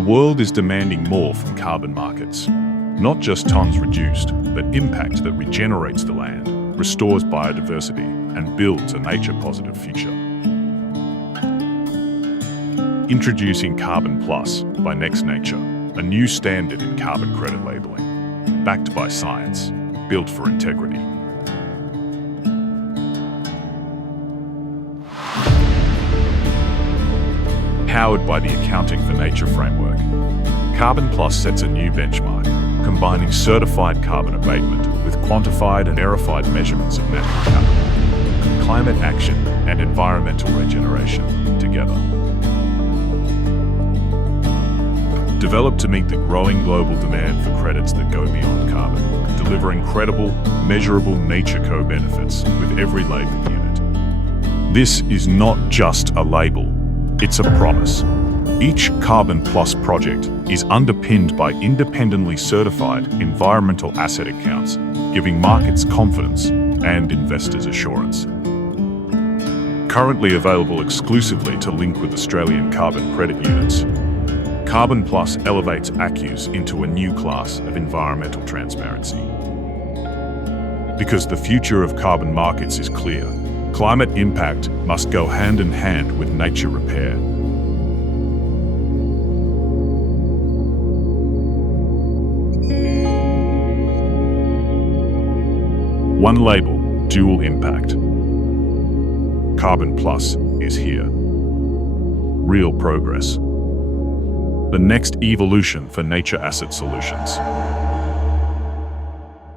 The world is demanding more from carbon markets. Not just tons reduced, but impact that regenerates the land, restores biodiversity, and builds a nature-positive future. Introducing CarbonPlus by NextNature, a new standard in carbon credit labeling, backed by science, built for integrity. Powered by the Accounting for Nature framework, CarbonPlus sets a new benchmark, combining certified carbon abatement with quantified and verified measurements of natural capital, climate action and environmental regeneration together. Developed to meet the growing global demand for credits that go beyond carbon, delivering credible, measurable nature co-benefits with every labeled unit. This is not just a label, it's a promise. Each CarbonPlus project is underpinned by independently certified environmental asset accounts, giving markets confidence and investors assurance. Currently available exclusively to link with Australian carbon credit units, CarbonPlus elevates ACCUs into a new class of environmental transparency. Because the future of carbon markets is clear, climate impact must go hand in hand with nature repair. One label, dual impact. CarbonPlus is here. Real progress. The next evolution for nature asset solutions.